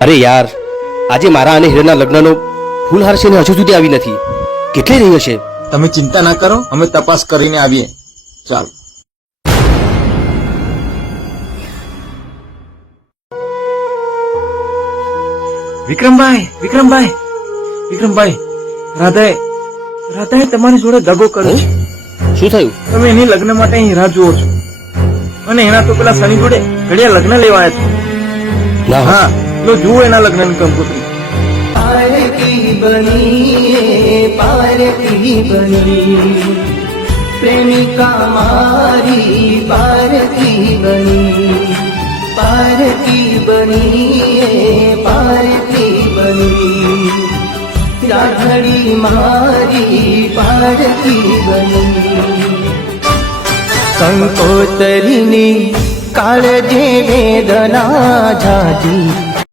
અરે યાર આજે મારા અને હિરણના લગ્નનો ફૂલહાર છે ને હજુ સુધી આવી નથી. કેટલી રહી હશે? તમે ચિંતા ના કરો અમે તપાસ કરીને આવીએ. ચાલો. વિક્રમભાઈ વિક્રમભાઈ વિક્રમભાઈ રાધાએ રાધાએ તમારી જોડે દગો કર્યો શું થયું? તમે એની લગ્ન માટે અહીં રાહ જુઓ છો. અને એના તો પેલા શનિ જોડે ઘડિયા લગ્ન લેવાયા છે. હા હા. લો, જુઓ એના લગ્નની કંકોત્રી. પારકી બની પારકી બની પ્રેમિકા મારી પારકી બની પારકી બની પારકી બની રાધડી મારી પારકી બની કંકોતરીની કાળજે વેદના જાજી